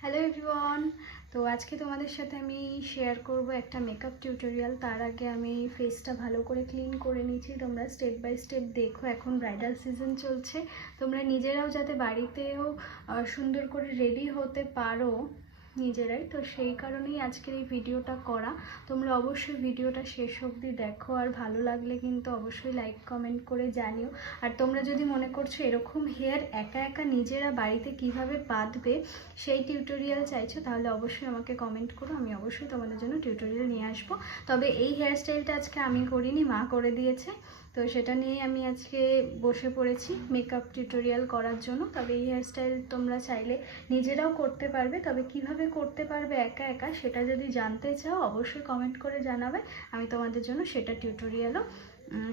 Hello everyone. তো আজকে তোমাদের সাথে আমি শেয়ার করব একটা মেকআপ টিউটোরিয়াল। তার আগে আমি ফেসটা ভালো করে ক্লিন করে নিয়েছি। তোমরা স্টেপ বাই স্টেপ দেখো। এখন ব্রাইডাল সিজন চলছে, তোমরা নিজেরাও যাতে বাড়িতেও সুন্দর করে রেডি হতে পারো নিজেরাই, তো সেই কারণেই আজকের এই ভিডিওটা করা। তোমরা অবশ্যই ভিডিওটা শেষ অবধি দেখো, আর ভালো লাগলে কিন্তু অবশ্যই লাইক কমেন্ট করে জানিও। আর তোমরা যদি মনে করছো এরকম হেয়ার একা একা নিজেরা বাড়িতে কিভাবে বাঁধবে সেই টিউটোরিয়াল চাইছো, তাহলে অবশ্যই আমাকে কমেন্ট করো, আমি অবশ্যই তোমাদের জন্য টিউটোরিয়াল নিয়ে আসবো। তবে এই হেয়ারস্টাইলটা আজকে আমি করিনি, মা করে দিয়েছে, তো সেটা নিয়ে আমি আজকে বসে পড়েছি মেকআপ টিউটোরিয়াল করার জন্য। তবে এই হেয়ারস্টাইল তোমরা চাইলে নিজেরাও করতে পারবে, তবে কিভাবে করতে পারবে একা একা সেটা যদি জানতে চাও অবশ্যই কমেন্ট করে জানাবে, আমি তোমাদের জন্য সেটা টিউটোরিয়ালও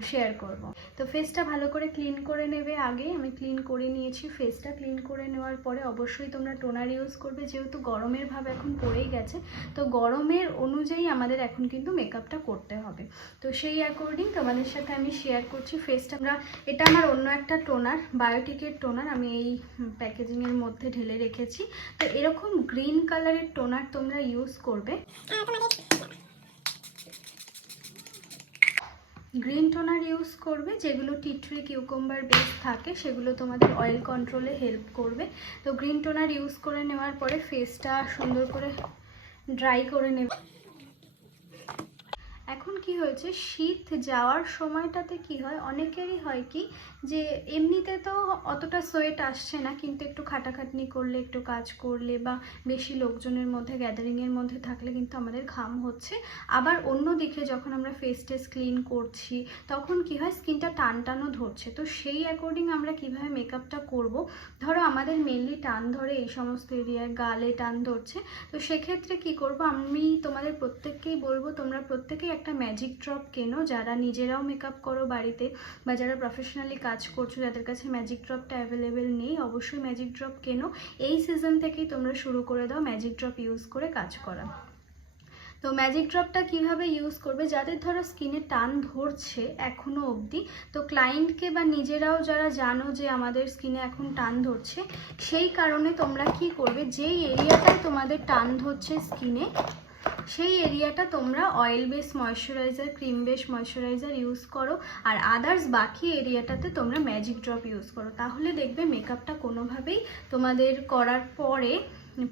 শেয়ার করব। তো ফেসটা ভালো করে ক্লিন করে নেবে। আগে আমি ক্লিন করে নিয়েছি। ফেসটা ক্লিন করে নেওয়ার পরে অবশ্যই তোমরা টোনার ইউজ করবে, যেহেতু গরমের ভাব এখন পড়েই গেছে, তো গরমের অনুযায়ী আমাদের এখন কিন্তু মেকআপটা করতে হবে। তো সেই অ্যাকর্ডিং তোমাদের সাথে আমি শেয়ার করছি ফেসটা। এটা আমার অন্য একটা টোনার, বায়োটিকের টোনার, আমি এই প্যাকেজিংয়ের মধ্যে ঢেলে রেখেছি। তো এরকম গ্রিন কালারের টোনার তোমরা ইউজ করবে। গ্রিন টোনার ইউজ করবে, যেগুলো টি ট্রি কিউকাম্বার বেস থাকে, সেগুলো তোমাদের অয়েল কন্ট্রোলে হেল্প করবে। তো গ্রিন টোনার ইউজ করে নেওয়ার পরে ফেসটা সুন্দর করে ড্রাই করে নেবে। এখন কি হয়েছে, শীত যাওয়ার সময়টাতে কি হয়, অনেকেরই হয় কি যে এমনিতে তো অতটা সোয়েট আসছে না, কিন্তু একটু খাটাখাটনি করলে, একটু কাজ করলে বা বেশি লোকজনের মধ্যে গ্যাদারিংয়ের মধ্যে থাকলে কিন্তু আমাদের ঘাম হচ্ছে। আবার অন্য দিকে যখন আমরা ফেস টেস ক্লিন করছি তখন কি হয়, স্কিনটা টান টানও ধরছে। তো সেই অ্যাকর্ডিং আমরা কিভাবে মেকআপটা করব, ধরো আমাদের মেনলি টান ধরে এই সমস্ত এরিয়ায়, গালে টান ধরছে, তো সেক্ষেত্রে কি করব, আমি তোমাদের প্রত্যেককেই বলবো তোমরা প্রত্যেকেই একটা ম্যাজিক ড্রপ কেনো, যারা নিজেরাও মেকআপ করো বাড়িতে বা যারা প্রফেশনালি কাজ করছো, যাদের কাছে ম্যাজিক ড্রপটা অ্যাভেলেবেল নেই, অবশ্যই ম্যাজিক ড্রপ কেনো। এই সিজন থেকেই তোমরা শুরু করে দাও ম্যাজিক ড্রপ ইউজ করে কাজ করা। তো ম্যাজিক ড্রপটা কিভাবে ইউজ করবে, যাদের ধরো স্কিনে টান ধরছে এখনো অবধি, তো ক্লায়েন্টকে বা নিজেরাও যারা জানো যে আমাদের স্কিনে এখন টান ধরছে, সেই কারণে তোমরা কি করবে, যেই এরিয়াটায় তোমাদের টান ধরছে স্কিনে, সেই এরিয়াটা তোমরা oil base moisturiser, cream base moisturiser use করো, আর আদার্স বাকি এরিয়াটাতে তোমরা ম্যাজিক ড্রপ ইউজ করো। তাহলে দেখবে মেকআপটা কোনোভাবেই তোমাদের করার পরে,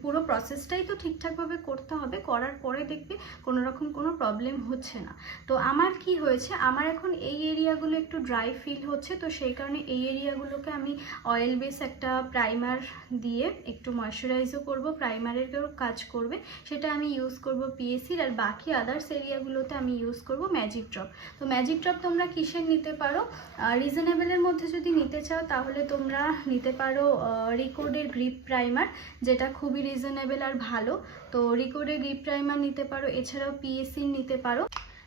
পুরো প্রসেসটাই তো ঠিকঠাকভাবে করতে হবে, করার পরে দেখবে কোনো রকম কোনো প্রবলেম হচ্ছে না। তো আমার কি হয়েছে, আমার এখন এই এরিয়াগুলো একটু ড্রাই ফিল হচ্ছে, তো সেই কারণে এই এরিয়াগুলোকে আমি অয়েল বেস একটা প্রাইমার দিয়ে একটু ময়শ্চারাইজও করব, প্রাইমারেরও কাজ করবে, সেটা আমি ইউজ করব পিএসির, আর বাকি আদার্স এরিয়াগুলোতে আমি ইউজ করব ম্যাজিক ড্রপ। তো ম্যাজিক ড্রপ তোমরা কিসের নিতে পারো, রিজনেবলের মধ্যে যদি নিতে চাও তাহলে তোমরা নিতে পারো রিকোডের গ্রিপ প্রাইমার, যেটা খুবই রিজনেবল আর ভালো। তো রিকোডের গ্রিপ প্রাইমার নিতে পারো, এছাড়াও পিএসির নিতে পারো।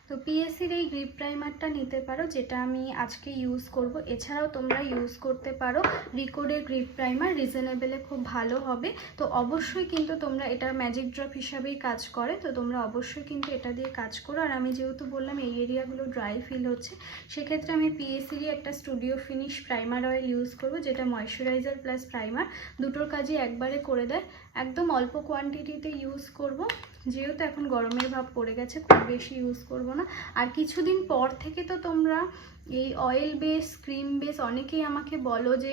তো পিএসির এই গ্রিপ প্রাইমারটা নিতে পারো, যেটা আমি আজকে ইউজ করব। এছাড়াও তোমরা ইউজ করতে পারো রিকোডের গ্রিপ প্রাইমার, রিজনেবলে খুব ভালো হবে। তো অবশ্যই কিন্তু তোমরা, এটা ম্যাজিক ড্রপ হিসাবেই কাজ করে, তো তোমরা অবশ্যই কিন্তু এটা দিয়ে কাজ করো। আর আমি যেহেতু বললাম এই এরিয়াগুলো ড্রাই ফিল হচ্ছে, সেক্ষেত্রে আমি পিএসিরই একটা studio finish primer oil use করব, যেটা ময়শ্চারাইজার প্লাস প্রাইমার দুটোর কাজই একবারে করে দেয়। একদম অল্প কোয়ান্টিটিতে ইউজ করব, যেহেতু এখন গরমের ভাব পড়ে গেছে, খুব বেশি ইউজ করব না। আর কিছুদিন পর থেকে তো তোমরা এই অয়েল বেস, ক্রিম বেস, অনেকেই আমাকে বলো যে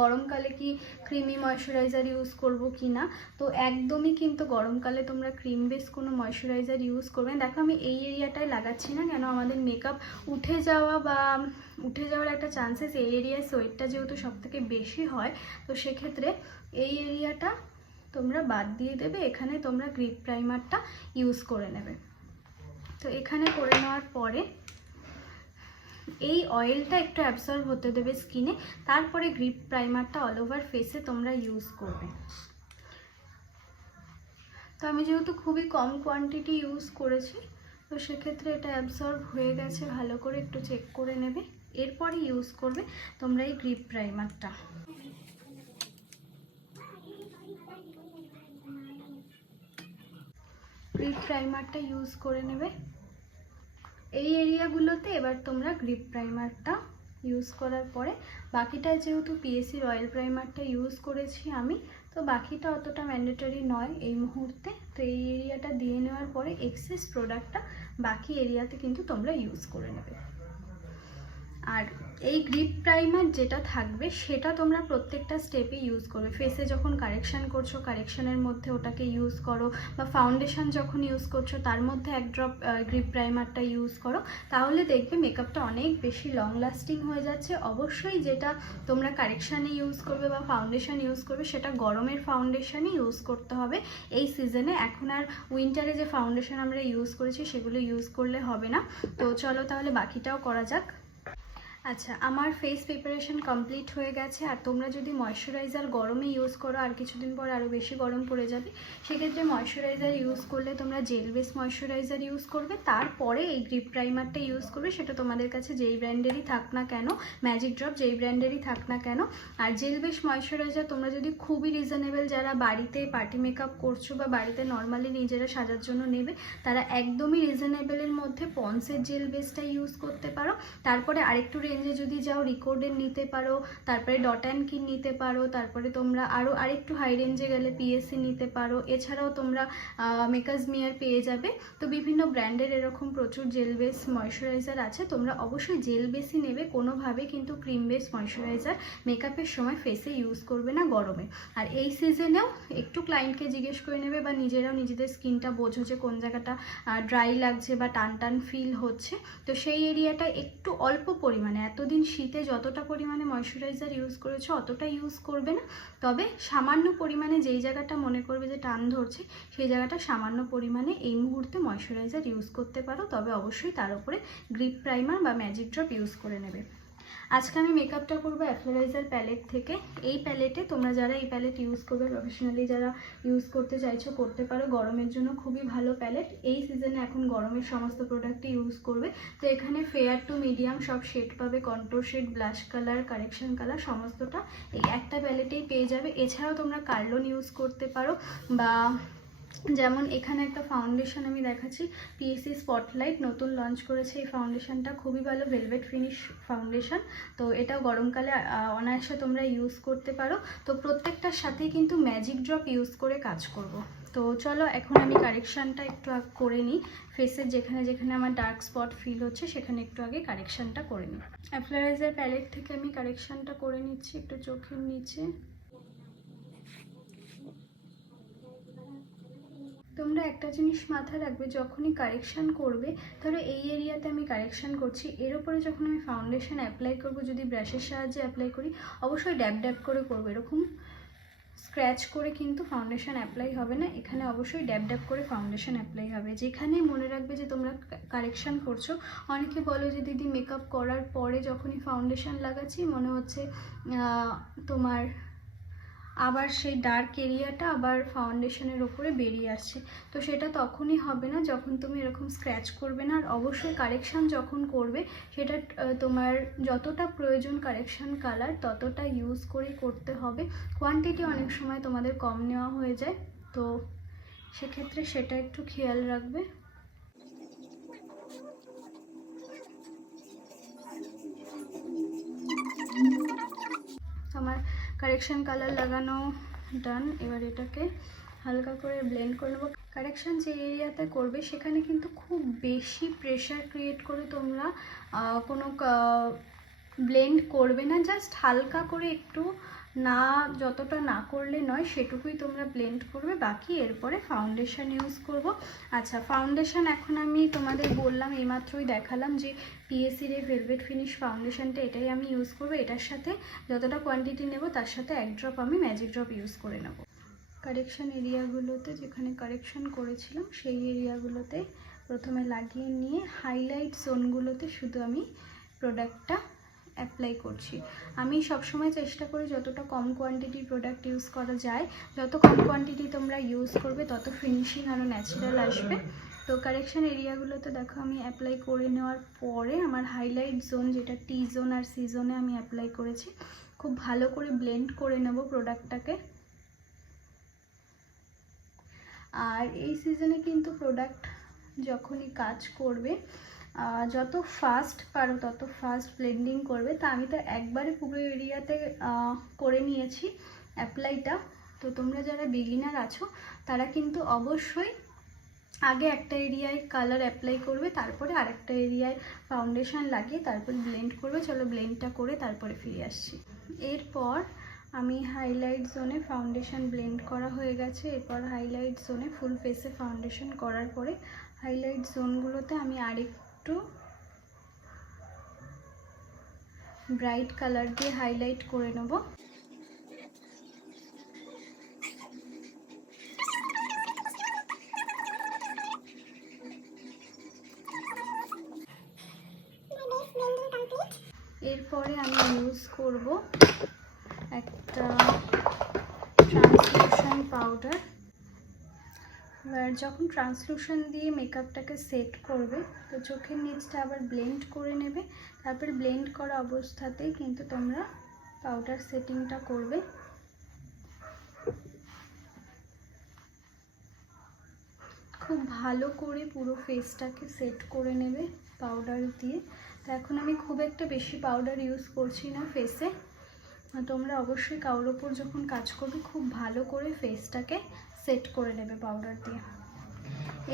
গরমকালে কি ক্রিমি ময়শ্চারাইজার ইউজ করব কি না। তো একদমই কিন্তু গরমকালে তোমরা ক্রিম বেস কোনো ময়শ্চারাইজার ইউজ করবে না। দেখো আমি এই এরিয়াটায় লাগাচ্ছি না কেন, আমাদের মেকআপ উঠে যাওয়ার একটা চান্সেস এই এরিয়ায়, সোয়েটটা যেহেতু সব থেকে বেশি হয়, তো সেক্ষেত্রে এই এরিয়াটা তোমরা বাদ দিয়ে দেবে, এখানে তোমরা গ্রিপ প্রাইমারটা ইউজ করে নেবে। তো এখানে করে নেওয়ার পরে এই অয়েলটা একটু অ্যাবসর্ব হতে দেবে স্কিনে, তারপরে গ্রিপ প্রাইমারটা অল ওভার ফেসে তোমরা ইউজ করবে। তো আমি যেহেতু খুবই কম কোয়ান্টিটি ইউজ করেছি, তো সেক্ষেত্রে এটা অ্যাবসর্ব হয়ে গেছে, ভালো করে একটু চেক করে নেবে, এরপরে ইউজ করবে তোমরা এই গ্রিপ প্রাইমারটা। গ্রিপ প্রাইমারটা ইউজ করে নেবে এই এরিয়াগুলোতে। এবার তোমরা গ্রিপ প্রাইমারটা ইউজ করার পরে বাকিটা, যেহেতু পিএসির অয়েল প্রাইমারটা ইউজ করেছি আমি, তো বাকিটা অতটা ম্যান্ডেটরি নয় এই মুহূর্তে। তো এই এরিয়াটা দিয়ে নেওয়ার পরে এক্সেস প্রোডাক্টটা বাকি এরিয়াতে কিন্তু তোমরা ইউজ করে নেবে। আর এই গ্রিপ প্রাইমার যেটা থাকবে সেটা তোমরা প্রত্যেকটা স্টেপে ইউজ করবে। ফেসে যখন কারেকশান করছো কারেকশানের মধ্যে ওটাকে ইউজ করো, বা ফাউন্ডেশন যখন ইউজ করছো তার মধ্যে এক ড্রপ গ্রিপ প্রাইমারটা ইউজ করো, তাহলে দেখবে মেকআপটা অনেক বেশি লং লাস্টিং হয়ে যাচ্ছে। অবশ্যই যেটা তোমরা কারেকশানে ইউজ করবে বা ফাউন্ডেশন ইউজ করবে সেটা গরমের ফাউন্ডেশনই ইউজ করতে হবে এই সিজনে। এখন আর উইন্টারে যে ফাউন্ডেশন আমরা ইউজ করেছি সেগুলো ইউজ করলে হবে না। তো চলো তাহলে বাকিটাও করা যাক। আচ্ছা, আমার ফেস প্রিপারেশন কমপ্লিট হয়ে গেছে। আর তোমরা যদি ময়শ্চারাইজার গরমে ইউজ করো আর কিছুদিন পর আরও বেশি গরম পড়ে যাবে, সেক্ষেত্রে ময়শ্চারাইজার ইউজ করলে তোমরা জেল বেস ময়শ্চারাইজার ইউজ করবে, তারপরে এই গ্রিপ প্রাইমারটা ইউজ করবে। সেটা তোমাদের কাছে যেই ব্র্যান্ডেরই থাক না কেন, ম্যাজিক ড্রপ যেই ব্র্যান্ডেরই থাক না কেন। আর জেল বেস ময়শ্চারাইজার তোমরা যদি খুবই রিজনেবল, যারা বাড়িতে পার্টি মেকআপ করছো বা বাড়িতে নর্মালি নিজেরা সাজার জন্য নেবে, তারা একদমই রিজনেবলের মধ্যে পন্সের জেল বেসটা ইউজ করতে পারো। তারপরে আরেকটু রেঞ্জে যদি যাও রিকর্ডের নিতে পারো, তারপরে ডট অ্যান্ড কিন নিতে পারো, তারপরে তোমরা আরেকটু হাই রেঞ্জে গেলে পিএসসি নিতে পারো। এছাড়াও তোমরা মেকাজমিয়ার পেয়ে যাবে। তো বিভিন্ন ব্র্যান্ডের এরকম প্রচুর জেল বেস ময়শ্চারাইজার আছে, তোমরা অবশ্যই জেল বেসই নেবে। কোনোভাবে কিন্তু ক্রিম বেস ময়শ্চারাইজার মেকআপের সময় ফেসে ইউজ করবে না গরমে। আর এই সিজনেও একটু ক্লায়েন্টকে জিজ্ঞেস করে নেবে বা নিজেরাও নিজেদের স্কিনটা বোঝো যে কোন জায়গাটা ড্রাই লাগছে বা টান টান ফিল হচ্ছে। তো সেই এরিয়াটা একটু অল্প পরিমাণে, এতদিন শীতে যতটা পরিমাণে ময়শ্চারাইজার ইউজ করেছো অতটা ইউজ করবে না, তবে সামান্য পরিমাণে যেই জায়গাটা মনে করবে যে টান ধরছে সেই জায়গাটা সামান্য পরিমাণে এই মুহূর্তে ময়শ্চারাইজার ইউজ করতে পারো। তবে অবশ্যই তার উপরে গ্রিপ প্রাইমার বা ম্যাজিক ড্রপ ইউজ করে নেবে। আজকে আমি মেকআপটা করবো অ্যাফ্লোরাইজার প্যালেট থেকে। এই প্যালেটে তোমরা যারা এই প্যালেট ইউজ করবে, প্রফেশনালি যারা ইউজ করতে চাইছো করতে পারো। গরমের জন্য খুবই ভালো প্যালেট। এই সিজনে এখন গরমের সমস্ত প্রোডাক্টই ইউজ করবে। তো এখানে ফেয়ার টু মিডিয়াম সব শেড পাবে, control shade, blush colour, correction colour, সমস্তটা এই একটা প্যালেটেই পেয়ে যাবে। এছাড়াও তোমরা কার্লন ইউজ করতে পারো, বা যেমন এখানে একটা ফাউন্ডেশন আমি দেখাচ্ছি, পিএসসি স্পটলাইট নতুন লঞ্চ করেছে এই ফাউন্ডেশনটা, খুবই ভালো ভেলভেট ফিনিশ ফাউন্ডেশন। তো এটাও গরমকালে অনায়াসে তোমরা ইউজ করতে পারো। তো প্রত্যেকটার সাথেই কিন্তু ম্যাজিক ড্রপ ইউজ করে কাজ করব। তো চলো এখন আমি কারেকশানটা একটু করে নিই। ফেসের যেখানে যেখানে আমার ডার্ক স্পট ফিল হচ্ছে সেখানে একটু আগে কারেকশানটা করে নিই। অ্যাফ্লোরাইজার প্যালেট থেকে আমি কারেকশানটা করে নিচ্ছি একটু চোখের নিচে। তোমরা একটা জিনিস মাথায় রাখবে, যখনই কারেকশান করবে, ধরো এই এরিয়াতে আমি কারেকশান করছি, এর উপরে যখন আমি ফাউন্ডেশন অ্যাপ্লাই করব, যদি ব্রাশের সাহায্যে অ্যাপ্লাই করি অবশ্যই ড্যাব ড্যাব করে করবো, এরকম স্ক্র্যাচ করে কিন্তু ফাউন্ডেশন অ্যাপ্লাই হবে না। এখানে অবশ্যই ড্যাব ড্যাব করে ফাউন্ডেশন অ্যাপ্লাই হবে। যেখানে মনে রাখবে যে তোমরা কারেকশান করছো, অনেকে বলো যে দিদি মেকআপ করার পরে যখনই ফাউন্ডেশন লাগাচ্ছি মনে হচ্ছে তোমার আবার সেই ডার্ক এরিয়াটা আবার ফাউন্ডেশনের ওপরে বেরিয়ে আসছে। তো সেটা তখনই হবে না যখন তুমি এরকম স্ক্র্যাচ করবে না। আর অবশ্যই কারেকশান যখন করবে সেটা তোমার যতটা প্রয়োজন কারেকশান কালার ততটা ইউজ করেই করতে হবে। কোয়ান্টিটি অনেক সময় তোমাদের কম নেওয়া হয়ে যায়, তো সেক্ষেত্রে সেটা একটু খেয়াল রাখবে। আমার কারেকশান কালার লাগানো ডান। এবার এটাকে হালকা করে ব্লেন্ড করে নেবো। কারেকশান যে এরিয়াতে করবে সেখানে কিন্তু খুব বেশি প্রেশার ক্রিয়েট করে তোমরা কোনো ব্লেন্ড করবে না, জাস্ট হালকা করে একটু, না যতটা না করলে নয় সেটুকুই তোমরা ব্লেন্ড করবে। বাকি এরপরে ফাউন্ডেশন ইউজ করব। আচ্ছা, ফাউন্ডেশন এখন আমি তোমাদের বললাম, এইমাত্রই দেখালাম যে পিএসসির এই ভেলভেট ফিনিশ ফাউন্ডেশনটা, এটাই আমি ইউজ করব। এটার সাথে যতটা কোয়ান্টিটি নেব তার সাথে এক ড্রপ আমি ম্যাজিক ড্রপ ইউজ করে নেব। কারেকশান এরিয়াগুলোতে যেখানে কারেকশান করেছিলাম সেই এরিয়াগুলোতে প্রথমে লাগিয়ে নিয়ে হাইলাইট জোনগুলোতে শুধু আমি প্রোডাক্টটা অ্যাপ্লাই করছি। আমি সবসময় চেষ্টা করি যতটা কম কোয়ান্টিটির প্রোডাক্ট ইউজ করা যায়। যত কম কোয়ান্টিটি তোমরা ইউজ করবে তত ফিনিশিং আরও ন্যাচারাল আসবে। তো কারেকশান এরিয়াগুলোতে দেখো আমি অ্যাপ্লাই করে নেওয়ার পরে আমার হাইলাইট জোন, যেটা টি জোন আর সি জোনে আমি অ্যাপ্লাই করেছি, খুব ভালো করে ব্লেন্ড করে নেব প্রোডাক্টটাকে। আর এই সিজনে কিন্তু প্রোডাক্ট যখনই কাজ করবে যত ফাস্ট পারো তত ফাস্ট ব্লেন্ডিং করবে। তা আমি তো একবারে পুরো এরিয়াতে করে নিয়েছি অ্যাপ্লাইটা। তো তো তোমরা যারা বিগিনার আছো তারা কিন্তু অবশ্যই আগে একটা এরিয়ায় কালার অ্যাপ্লাই করবে, তারপরে আরেকটা এরিয়ায় ফাউন্ডেশন লাগিয়ে তারপর ব্লেন্ড করবে। চলো ব্লেন্ডটা করে তারপরে ফিরে আসছি। এরপর আমি হাইলাইট জোনে ফাউন্ডেশন ব্লেন্ড করা হয়ে গেছে। এরপর হাইলাইট জোনে ফুল ফেসে ফাউন্ডেশন করার পরে হাইলাইট জোনগুলোতে আমি আরেকটু ব্রাইট কালার দিয়ে হাইলাইট করে নেব। এরপরে আমি ইউজ করব একটা ট্রান্সলুশন পাউডার। এবার যখন ট্রান্সলুশন দিয়ে মেকআপটাকে সেট করবে তো চোখের নিচটা আবার ব্লেন্ড করে নেবে। তারপর ব্লেন্ড করা অবস্থাতেই কিন্তু তোমরা পাউডার সেটিংটা করবে। খুব ভালো করে পুরো ফেসটাকে সেট করে নেবে পাউডার দিয়ে। তো এখন আমি খুব একটা বেশি পাউডার ইউজ করছি না ফেসে। তোমরা অবশ্যই কারোর ওপর যখন কাজ করবে খুব ভালো করে ফেসটাকে সেট করে নেবে পাউডার দিয়ে।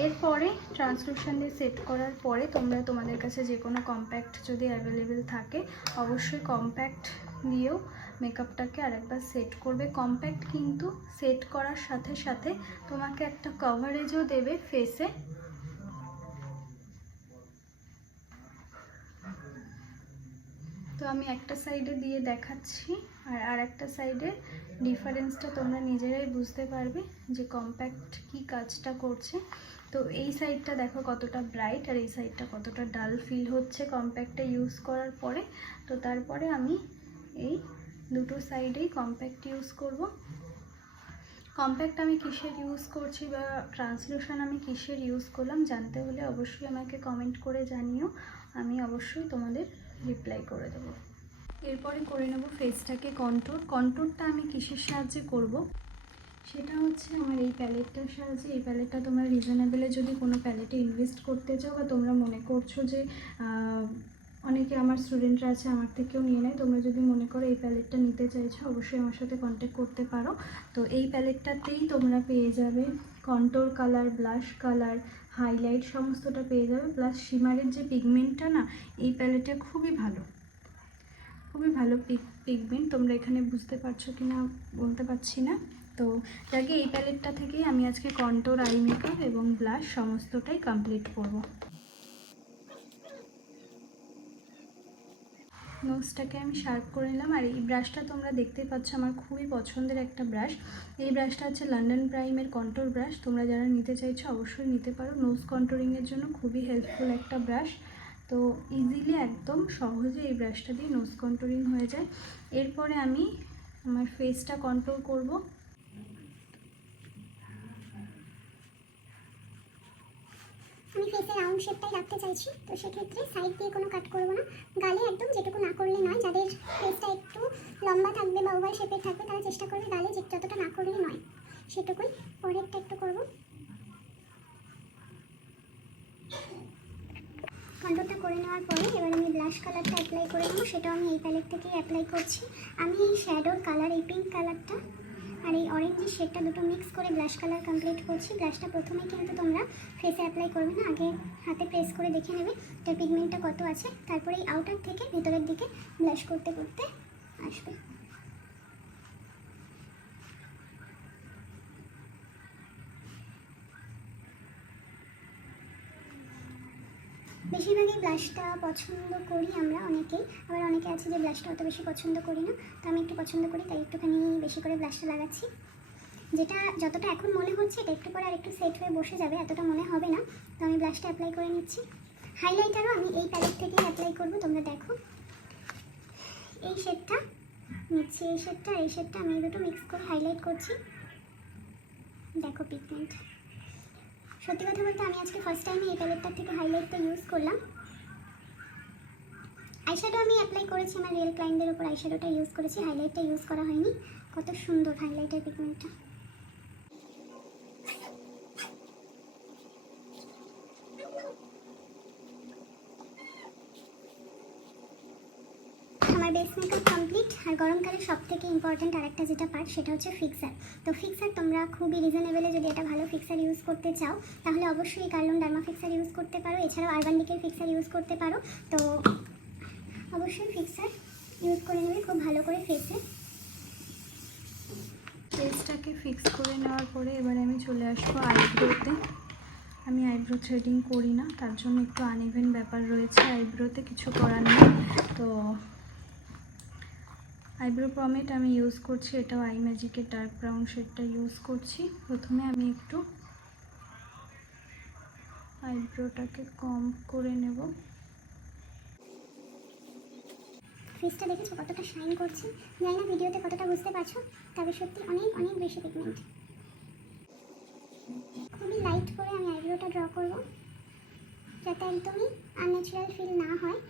এরপরে ট্রান্সলুশন দিয়ে সেট করার পরে তোমরা তোমাদের কাছে যে কোনো কম্প্যাক্ট যদি অ্যাভেলেবেল থাকে অবশ্যই কম্প্যাক্ট দিয়েও মেকআপটাকে আরেকবার সেট করবে। কম্প্যাক্ট কিন্তু সেট করার সাথে সাথে তোমাকে একটা কভারেজও দেবে ফেসে। তো আমি একটা সাইডে দিয়ে দেখাচ্ছি আর একটা সাইডের ডিফারেন্সটা তোমরা নিজেরাই বুঝতে পারবে যে কম্প্যাক্ট কি কাজটা করছে। তো এই সাইডটা দেখো কতটা ব্রাইট আর এই সাইডটা কতটা ডাল ফিল হচ্ছে কম্প্যাক্টটা ইউজ করার পরে। তো তারপরে আমি এই দুটো সাইডেই কম্প্যাক্ট ইউজ করব। কম্প্যাক্ট আমি কিসের ইউজ করছি বা ট্রান্সলুশন আমি কিসের ইউজ করলাম জানতে হলে অবশ্যই আমাকে কমেন্ট করে জানিও, আমি অবশ্যই তোমাদের রিপ্লাই করে দেবো। এরপরে করে নেব ফেসটাকে কন্ট্যুর। কন্ট্যুরটা আমি কিসের সাহায্যে করব সেটা হচ্ছে আমার এই প্যালেটটার সাহায্যে। এই প্যালেটটা তোমরা রিজনেবলে যদি কোনো প্যালেটে ইনভেস্ট করতে চাও বা তোমরা মনে করছো যে অনেকে আমার স্টুডেন্টরা আছে আমার থেকেও নিয়ে নেয়, তোমরা যদি মনে করো এই প্যালেটটা নিতে চাইছো অবশ্যই আমার সাথে কন্ট্যাক্ট করতে পারো। তো এই প্যালেটটাতেই তোমরা পেয়ে যাবে contour colour, blush colour, highlight সমস্তটা পেয়ে যাবে। প্লাস শিমারের যে পিগমেন্টটা না এই প্যালেটে খুবই ভালো পিগমেন্ট। তোমরা এখানে বুঝতে পারছো কি না বলতে পারছি না। তো আগে এই প্যালেটটা থেকেই আমি আজকে কন্ট্যুর, আই মেকআপ এবং ব্লাশ সমস্তটাই কমপ্লিট করব। নোজটাকে আমি শার্প করে নিলাম। আর এই ব্রাশটা তোমরা দেখতেই পাচ্ছ আমার খুবই পছন্দের একটা ব্রাশ। এই ব্রাশটা হচ্ছে লন্ডন প্রাইমের কন্ট্যুর ব্রাশ। তোমরা যারা নিতে চাইছো অবশ্যই নিতে পারো। নোজ কন্ট্যুরিংয়ের জন্য খুবই হেল্পফুল একটা ব্রাশ। তো ইজিলি একদম সহজে এই ব্রাশটা দিয়ে নোজ কন্ট্যুরিং হয়ে যায়। এরপরে আমি আমার ফেসটা কন্ট্রোল করব। আমি ফেসে রাউন্ড শেপটাই রাখতে চাইছি, তো সেক্ষেত্রে সাইড দিয়ে কোনো কাট করবো না। গালে একদম যেটুকু না করলে নয়, যাদের ফেসটা একটু লম্বা থাকবে বা ওভাল শেপের থাকবে তারা চেষ্টা করবে গালে যতটা না করলে নয় সেটুকুই। পরেরটা একটু করবো। কন্ট্যুরটা করে নেওয়ার পরে এবার আমি ব্লাশ কালারটা অ্যাপ্লাই করে নেবো। সেটাও আমি এই প্যালেট থেকেই অ্যাপ্লাই করছি। আমি এই শ্যাডোর কালার, এই পিঙ্ক কালারটা আর এই অরেঞ্জের শেডটা দুটো মিক্স করে ব্লাশ কালার কমপ্লিট করছি। ব্লাশটা প্রথমে কিন্তু তোমরা ফেসে অ্যাপ্লাই করবে না, আগে হাতে প্রেস করে দেখে নেবে তার পিগমেন্টটা কত আছে, তারপরে এই আউটার থেকে ভেতরের দিকে ব্লাশ করতে করতে আসবে। বেশিরভাগই ব্লাশটা পছন্দ করি আমরা অনেকেই, আবার অনেকে আছে যে ব্লাশটা অত বেশি পছন্দ করি না। তো আমি একটু পছন্দ করি তাই একটুখানি বেশি করে ব্লাশটা লাগাচ্ছি। যেটা যতটা এখন মনে হচ্ছে এটা একটু পরে আর একটু সেট হয়ে বসে যাবে, এতটা মনে হবে না। তো আমি ব্লাশটা অ্যাপ্লাই করে নিচ্ছি। হাইলাইটারও আমি এই প্যালেট থেকেই অ্যাপ্লাই করবো। তোমরা দেখো এই শেডটা নিচ্ছি, এই শেডটা আর এই শেডটা আমি এই দুটো মিক্স করে হাইলাইট করছি। দেখো পিগমেন্ট, সত্যি কথা বলতে আমি আজকে ফার্স্ট টাইমে এই প্যালেটটার থেকে হাইলাইটটা ইউজ করলাম। আইশ্যাডো আমি অ্যাপ্লাই করেছি আমার রিয়েল ক্লায়েন্টদের উপর, আইশ্যাডোটা ইউজ করেছি, হাইলাইটটা ইউজ করা হয়নি। কত সুন্দর হাইলাইটের পিগমেন্টটা। আমার আমার বেস মেকআপ কমপ্লিট। আর গরমকালে সব থেকে ইম্পর্ট্যান্ট আরেকটা যেটা পার্ট সেটা হচ্ছে ফিক্সার। তো ফিক্সার তোমরা খুবই রিজনেবলে যদি এটা ভালো ফিক্সার ইউজ করতে চাও তাহলে অবশ্যই কার্লন ডার্মা ফিক্সার ইউজ করতে পারো, এছাড়াও আরবান ডিকের ফিক্সার ইউজ করতে পারো। তো অবশ্যই ফিক্সার ইউজ করে নেবে খুব ভালো করে ফেসে। ফেসটাকে ফিক্স করে নেওয়ার পরে এবারে আমি চলে আসবো আইব্রোতে। আমি আইব্রো থ্রেডিং করি না, তার জন্য একটু আনইভেন ব্যাপার রয়েছে আইব্রোতে, কিছু করার নেই। তো আইব্রো পমেড আমি ইউজ করছি, এটাও আই ম্যাজিকের ডার্ক ব্রাউন শেডটা ইউজ করছি। প্রথমে আমি একটু আইব্রোটাকে কম করে নেব। ফেসটা দেখেছো কতটা শাইন করছে, জানি না ভিডিওতে কতটা বুঝতে পারছো, তবে সত্যি অনেক অনেক বেশি পিগমেন্ট। খুবই লাইট করে আমি আইব্রোটা ড্র করব যাতে একদমই আনন্যাচারাল ফিল না হয়।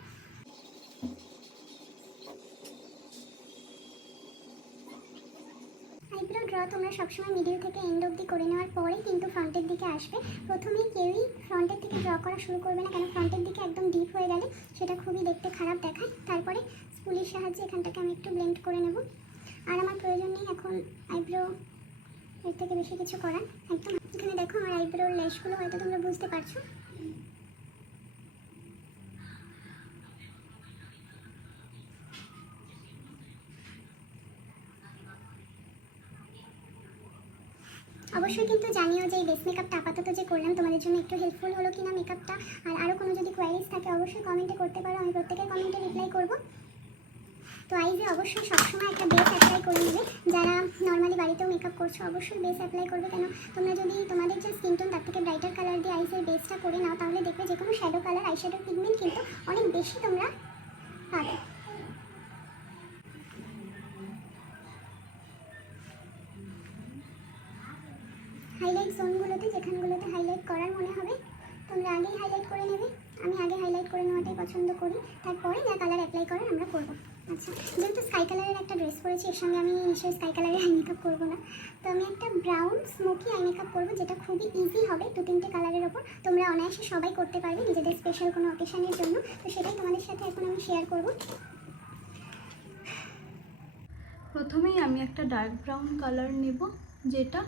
আইব্রো ড্র তোমরা সবসময় মিডিল থেকে এন্ড অবধি করে নেওয়ার পরেই কিন্তু ফ্রন্টের দিকে আসবে। প্রথমেই কেউই ফ্রন্টের থেকে ড্র করা শুরু করবে না, কেন ফ্রন্টের দিকে একদম ডিপ হয়ে গেলে সেটা খুবই দেখতে খারাপ দেখায়। তারপরে স্পুলের সাহায্যে এখানটাকে আমি একটু ব্লেন্ড করে নেব। আর আমার প্রয়োজন নেই এখন আইব্রো এর থেকে বেশি কিছু করার। একদম এখানে দেখো আমার আইব্রোর ল্যাশগুলো হয়তো তোমরা বুঝতে পারছো। অবশ্যই কিন্তু জানিও যে এই বেস মেকআপটা আপাতত যে করলাম তোমাদের জন্য একটু হেল্পফুল হলো কিনা মেকআপটা। আর আরও কোনো যদি কোয়ারিজ থাকে অবশ্যই কমেন্টে করতে পারো, আমি প্রত্যেকের কমেন্টে রিপ্লাই করব। তো আইজে অবশ্যই সবসময় একটা বেস অ্যাপ্লাই করে নেবে। যারা নর্মালি বাড়িতেও মেকআপ করছো অবশ্যই বেস অ্যাপ্লাই করবে, কেন তোমরা যদি তোমাদের যে স্কিন টোন তার থেকে ব্রাইটার কালার দিয়ে আইসের বেসটা করে নাও তাহলে দেখবে যে কোনো শ্যাডো কালার আইশ্যাডোর পিগমেন্ট কিন্তু অনেক বেশি তোমরা পাবে। হাইলাইট জোনগুলোতে যেখানগুলোতে হাইলাইট করার মনে হবে তোমরা আগেই হাইলাইট করে নেবে। আমি আগে হাইলাইট করে নেওয়াটাই পছন্দ করি, তারপরে যা কালার অ্যাপ্লাই করার আমরা করবো। আচ্ছা, যেহেতু স্কাই কালারের একটা ড্রেস পরেছি এর সঙ্গে আমি নিশ্চয়ই স্কাই কালারের আই মেকআপ করবো না। তো আমি একটা ব্রাউন স্মোকি আই মেকআপ করবো যেটা খুবই ইজি হবে, 2-3টে কালারের ওপর তোমরা অনায়াসে সবাই করতে পারবে নিজেদের স্পেশাল কোনো অকেশনের জন্য। তো সেটাই তোমাদের সাথে এখন আমি শেয়ার করবো। প্রথমেই আমি একটা ডার্ক ব্রাউন কালার নেব, যেটা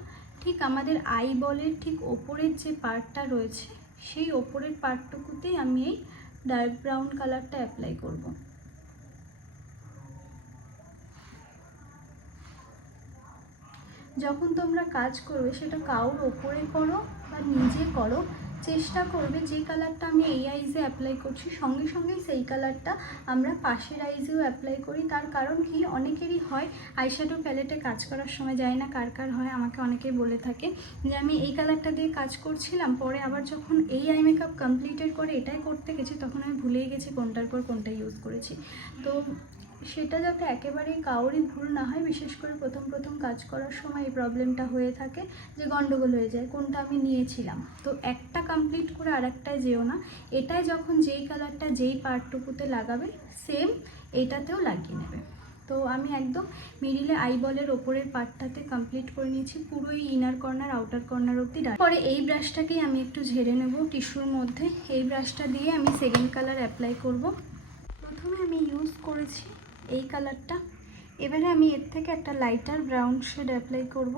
ঠিক আমাদের আই বলের ঠিক ওপরের যে পার্টটা রয়েছে সেই ওপরের পার্টটুকুতেই আমি এই ডার্ক ব্রাউন কালারটা অ্যাপ্লাই করব। যখন তোমরা কাজ করবে সেটা কাউর ওপরে করো বা নিজে করো, চেষ্টা করবে যে কালারটা আমি এই আইজে অ্যাপ্লাই করছি সঙ্গে সঙ্গেই সেই কালারটা আমরা পাশের আইজেও অ্যাপ্লাই করি। তার কারণ কি, অনেকেরই হয় আইশ্যাডো প্যালেটে কাজ করার সময়, যায় না কার কার হয়, আমাকে অনেকেই বলে থাকে যে আমি এই কালারটা দিয়ে কাজ করছিলাম, পরে আবার যখন এই আই মেকআপ কমপ্লিটেড করে এটাই করতে গেছি তখন আমি ভুলেই গেছি কোনটার পর কোনটা ইউজ করেছি। তো সেটা যাতে একেবারেই কাউরই ভুল না হয়, বিশেষ করে প্রথম প্রথম কাজ করার সময় এই প্রবলেমটা হয়ে থাকে যে গন্ডগোল হয়ে যায় কোনটা আমি নিয়েছিলাম। তো একটা কমপ্লিট করে আরেকটায় যেও না, এটাই যখন যেই কালারটা যেই পার্টটুকুতে লাগাবে সেম এইটাতেও লাগিয়ে নেবে। তো আমি একদম মিডিলে আইবলের ওপরের পার্টটাতে কমপ্লিট করে নিয়েছি, পুরোই ইনার কর্নার আউটার কর্নার অবধি। পরে এই ব্রাশটাকেই আমি একটু ঝেড়ে নেব টিস্যুর মধ্যে। এই ব্রাশটা দিয়ে আমি সেকেন্ড কালার অ্যাপ্লাই করব। প্রথমে আমি ইউজ করেছি এই কালারটা, এবারে আমি এর থেকে একটা লাইটার ব্রাউন শেড অ্যাপ্লাই করব।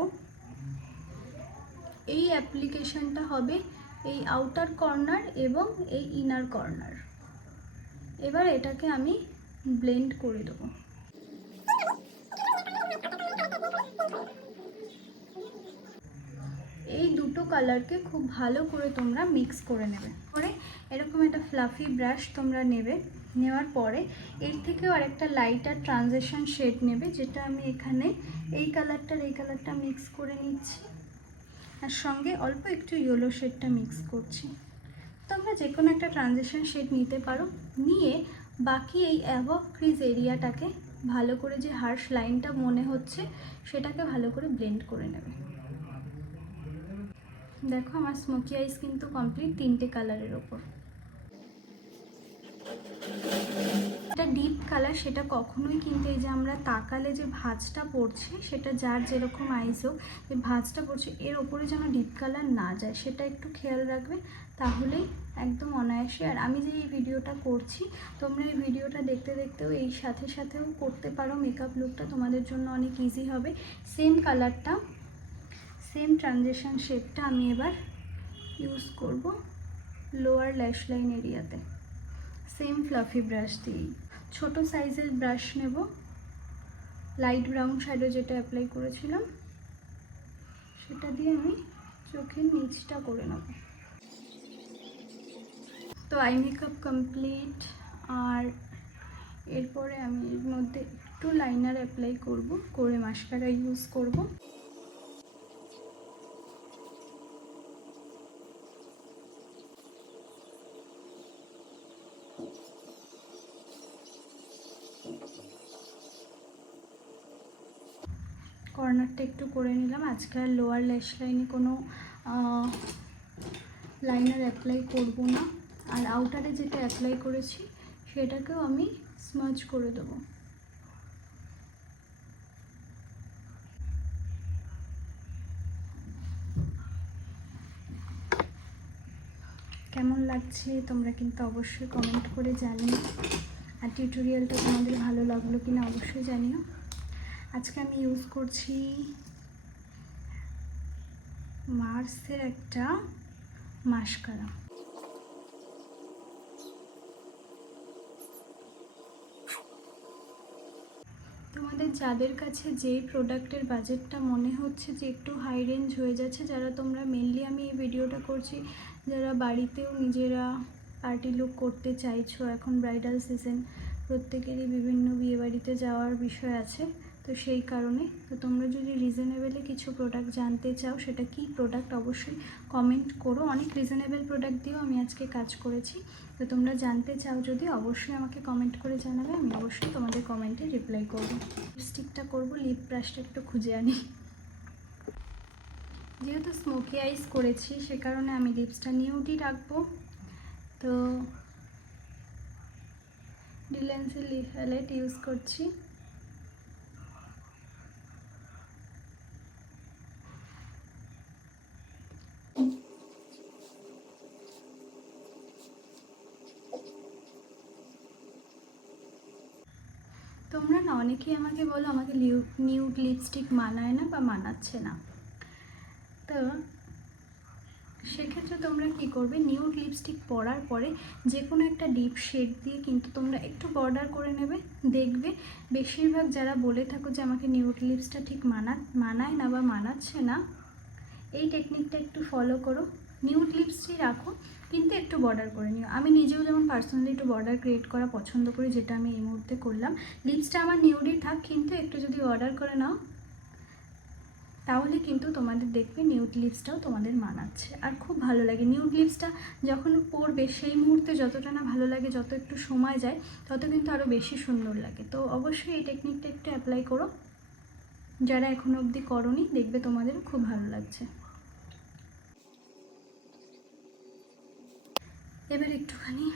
এই অ্যাপ্লিকেশনটা হবে এই আউটার কর্নার এবং এই ইনার কর্নার। এবার এটাকে আমি ব্লেন্ড করে দেবো। এই দুটো কালারকে খুব ভালো করে তোমরা মিক্স করে নেবে। পরে এরকম একটা ফ্লাফি ব্রাশ তোমরা নেবে, নেওয়ার পরে এর থেকেও আরেকটা লাইটার ট্রানজিশন শেড নেবে, যেটা আমি এখানে এই কালারটা মিক্স করে নিচ্ছি, আর সঙ্গে অল্প একটু ইয়েলো শেডটা মিক্স করছি। তোমরা যে কোনো একটা ট্রানজিশন শেড নিতে পারো, নিয়ে বাকি এই অ্যাবভ ক্রিজ এরিয়াটাকে ভালো করে, যে হার্শ লাইনটা মনে হচ্ছে সেটাকে ভালো করে ব্লেন্ড করে নেবে। দেখো আমার স্মোকি আইস কিন্তু কমপ্লিট 3টে কালারের ওপর। এটা ডিপ কালার, সেটা কখনোই কিন্তু এই যে আমরা তাকালে যে ভাঁজটা পড়ছে, সেটা যার যেরকম আইস হোক, যে ভাঁজটা পড়ছে এর ওপরে যেন ডিপ কালার না যায়, সেটা একটু খেয়াল রাখবে, তাহলেই একদম অনায়াসে। আর আমি যে এই ভিডিওটা করছি, তোমরা এই ভিডিওটা দেখতে দেখতেও এই সাথে সাথেও করতে পারো মেকআপ লুকটা, তোমাদের জন্য অনেক ইজি হবে। সেম কালারটা, সেম ট্রানজিশন শেপটা আমি এবার ইউজ করব লোয়ার ল্যাশ লাইন এরিয়াতে, সেম ফ্লাফি ব্রাশ দিয়েই। ছোটো সাইজের ব্রাশ নেব, লাইট ব্রাউন শ্যাডো যেটা অ্যাপ্লাই করেছিলাম সেটা দিয়ে আমি চোখের নিচটা করে নেব। তো আই মেকআপ কমপ্লিট, আর এরপরে আমি এর মধ্যে একটু লাইনার অ্যাপ্লাই করব, করে মাস্কারা ইউজ করব। কর্নারটা একটু করে নিলাম। আজকে আর লোয়ার ল্যাশ লাইনে কোনো লাইনার অ্যাপ্লাই করব না, আর আউটারে যেটা অ্যাপ্লাই করেছি সেটাকেও আমি স্মাজ করে দেবো। কেমন লাগছে তোমরা কিন্তু অবশ্যই কমেন্ট করে জানিও, আর টিউটোরিয়ালটা তোমাদের ভালো লাগলো কিনা অবশ্যই জানিও। আজকে আমি ইউজ করছি মার্সের একটা মাস্কারা। তোমাদের যাদের কাছে যে প্রোডাক্টের বাজেটটা মনে হচ্ছে যে একটু হাই রেঞ্জ হয়ে যাচ্ছে, যারা তোমরা মেনলি, আমি এই ভিডিওটা করছি যারা বাড়িতেও নিজেরা পার্টি লুক করতে চাইছো, এখন ব্রাইডাল সিজন, প্রত্যেকেরই বিভিন্ন বিয়েবাড়িতে যাওয়ার বিষয় আছে, তো সেই কারণে। তো তোমরা যদি রিজনেবলে কিছু প্রোডাক্ট জানতে চাও, সেটা কি প্রোডাক্ট অবশ্যই কমেন্ট করো। অনেক রিজনেবল প্রোডাক্ট দিয়েও আমি আজকে কাজ করেছি, তো তোমরা জানতে চাও যদি অবশ্যই আমাকে কমেন্ট করে জানাবে, আমি অবশ্যই তোমাদের কমেন্টে রিপ্লাই করব। লিপস্টিকটা করব, লিপ ব্রাশটা একটু খুঁজে আনি। যেহেতু স্মোকি আইস করেছি সে কারণে আমি লিপসটা নিউডই রাখবো। তো ডিলেন্সের লিপ প্যালেট ইউজ করছি। তোমরা না অনেকেই আমাকে বলো আমাকে নিউড লিপস্টিক মানায় না বা মানাচ্ছে না, তো সেক্ষেত্রে তোমরা কি করবে, নিউড লিপস্টিক পরার পরে যে কোনো একটা ডিপ শেড দিয়ে কিন্তু তোমরা একটু বর্ডার করে নেবে। দেখবে বেশিরভাগ যারা বলে থাকো যে আমাকে নিউড লিপসটা ঠিক মানায় না বা মানাচ্ছে না, এই টেকনিকটা একটু ফলো করো। নিউড লিপসটি রাখো কিন্তু একটু বর্ডার করে নিও। আমি নিজেও যেমন পার্সোনালি একটু বর্ডার ক্রিয়েট করা পছন্দ করি, যেটা আমি এই মুহূর্তে করলাম। লিপসটা আমার নিউডই থাক, কিন্তু একটু যদি বর্ডার করে নাও তাহলে কিন্তু তোমাদের দেখবে নিউড লিপসটাও তোমাদের মানাচ্ছে, আর খুব ভালো লাগে। নিউড লিপসটা যখন পরবে সেই মুহূর্তে যতটা না ভালো লাগে, যত একটু সময় যায় তত কিন্তু আরও বেশি সুন্দর লাগে। তো অবশ্যই এই টেকনিকটা একটু অ্যাপ্লাই করো, যারা এখনো অবধি করোনি দেখবে তোমাদের খুব ভালো লাগছে। এবার একটুখানি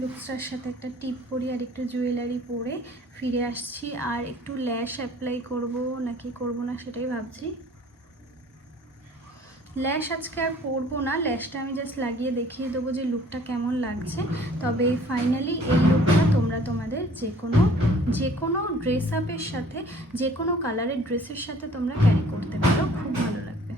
লুকসটার সাথে একটা টিপ পরি আর একটু জুয়েলারি পরে ফিরে আসছি, আর একটু ল্যাশ অ্যাপ্লাই করব নাকি করব না সেটাই ভাবছি। ল্যাশ আজকে আর পরবো না, ল্যাশটা আমি জাস্ট লাগিয়ে দেখিয়ে দেবো যে লুকটা কেমন লাগছে। তবে ফাইনালি এই লুকটা তোমরা তোমাদের যে কোনো ড্রেস আপের সাথে, যে কোনো কালারের ড্রেসের সাথে তোমরা ক্যারি করতে পারো, খুব ভালো লাগবে।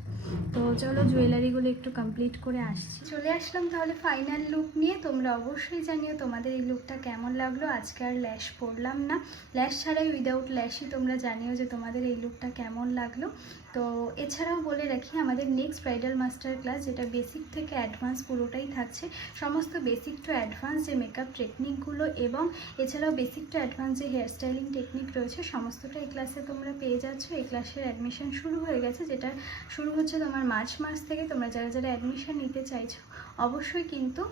তো চলো জুয়েলারিগুলো একটু কমপ্লিট করে আসছি। চলে আসলাম তাহলে ফাইনাল লুক নিয়ে। তোমরা অবশ্যই জানিও তোমাদের এই লুকটা কেমন লাগলো। আজকে আর ল্যাশ পরলাম না, ল্যাশ ছাড়াই উইদাউট ল্যাশই তোমরা জানিও যে তোমাদের এই লুকটা কেমন লাগলো। তো এছাড়াও বলে রাখি আমাদের নেক্সট ব্রাইডাল মাস্টার ক্লাস, যেটা বেসিক থেকে অ্যাডভান্স পুরোটাই থাকছে। সমস্ত বেসিক টু অ্যাডভান্স যে মেকআপ টেকনিকগুলো এবং এছাড়াও বেসিক টু অ্যাডভান্স যে হেয়ার স্টাইলিং টেকনিক রয়েছে সমস্তটা এই ক্লাসে তোমরা পেয়ে যাচ্ছ। এই ক্লাসের অ্যাডমিশন শুরু হয়ে গেছে, যেটা শুরু হচ্ছে তোমার মার্চ মাস থেকে। তোমরা যারা যারা অ্যাডমিশন নিতে চাইছো অবশ্যই কিন্তু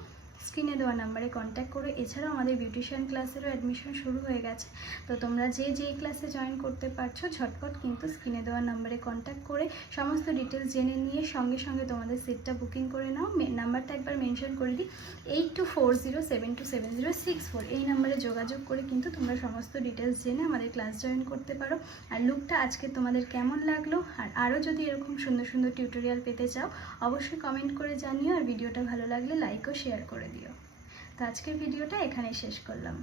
স্ক্রিনে দেওয়া নাম্বারে কন্ট্যাক্ট করে। এছাড়াও আমাদের বিউটিশিয়ান ক্লাসেরও অ্যাডমিশন শুরু হয়ে গেছে, তো তোমরা যেই ক্লাসে জয়েন করতে পারছো ঝটপট কিন্তু স্ক্রিনে দেওয়া নাম্বারে কন্ট্যাক্ট করে সমস্ত ডিটেলস জেনে নিয়ে সঙ্গে সঙ্গে তোমাদের সিটটা বুকিং করে নাও। নাম্বারটা একবার মেনশন করে দিই, 8240727064, এই নাম্বারে যোগাযোগ করে কিন্তু তোমরা সমস্ত ডিটেলস জেনে আমাদের ক্লাস জয়েন করতে পারো। আর লুকটা আজকে তোমাদের কেমন লাগলো, আর আরও যদি এরকম সুন্দর সুন্দর টিউটোরিয়াল পেতে চাও অবশ্যই কমেন্ট করে জানিও, আর ভিডিওটা ভালো লাগলে লাইক ও শেয়ার করে দিও। তো আজকের ভিডিওটা এখানেই শেষ করলাম।